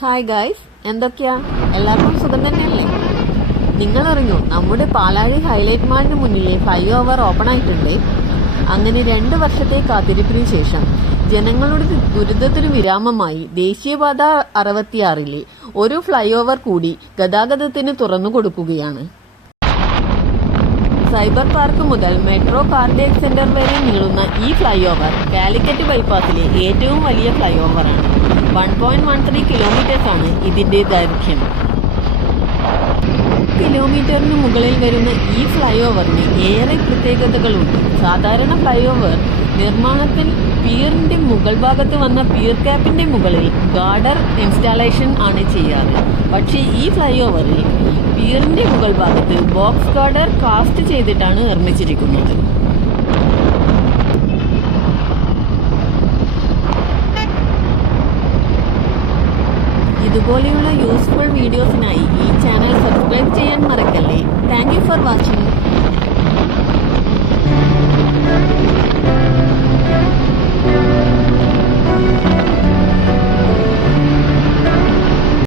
Hi guys എന്തൊക്കെയാ? എല്ലാവർക്കും സുഖം തന്നെയല്ലേ? നിങ്ങൾ അറിഞ്ഞു നമ്മുടെ പാലാഴി ഹൈലൈറ്റ് മാളിന് മുന്നിലെ ഫ്ലൈ ഓവർ ഓപ്പൺ ആയിട്ടുണ്ട്. അങ്ങനെ രണ്ട് വർഷത്തെ കാത്തിരിപ്പിന് ശേഷം ജനങ്ങളുടെ ദുരിതത്തിന് വിരാമമായി ദേശീയപാത അറുപത്തിയാറിലെ ഒരു ഫ്ലൈ ഓവർ കൂടി ഗതാഗതത്തിന് തുറന്നു കൊടുക്കുകയാണ്. സൈബർ പാർക്ക് മുതൽ മെട്രോ കാർഡിയക് സെന്റർ വരെ നീളുന്ന ഈ ഫ്ലൈ ഓവർ കാലിക്കറ്റ് ബൈപ്പാസിലെ ഏറ്റവും വലിയ ഫ്ലൈ ഓവറാണ് one point one three kilometres ആണ് ഇതിന്റെ ദൈർഘ്യം. കിലോമീറ്ററിന് മുകളിൽ വരുന്ന ഈ ഫ്ലൈ ഓവറിന് ഏറെ പ്രത്യേകതകളുണ്ട്. സാധാരണ ഫ്ലൈ ഓവർ നിർമ്മാണത്തിൽ പിയറിന്റെ മുകൾ ഭാഗത്ത് വന്ന പിയർ ക്യാപ്പിന്റെ മുകളിൽ ഗാർഡർ ഇൻസ്റ്റാളേഷൻ ആണ് ചെയ്യാറ്. പക്ഷേ ഈ ഫ്ലൈ ഓവറിൽ മുകൾ ഭാഗത്ത് ബോക്സ് ഗാർഡർ കാസ്റ്റ് ചെയ്തിട്ടാണ് നിർമ്മിച്ചിരിക്കുന്നത്. ഇതുപോലെയുള്ള യൂസ്ഫുൾ വീഡിയോസിനായി ഈ ചാനൽ സബ്സ്ക്രൈബ് ചെയ്യാൻ മറക്കല്ലേ?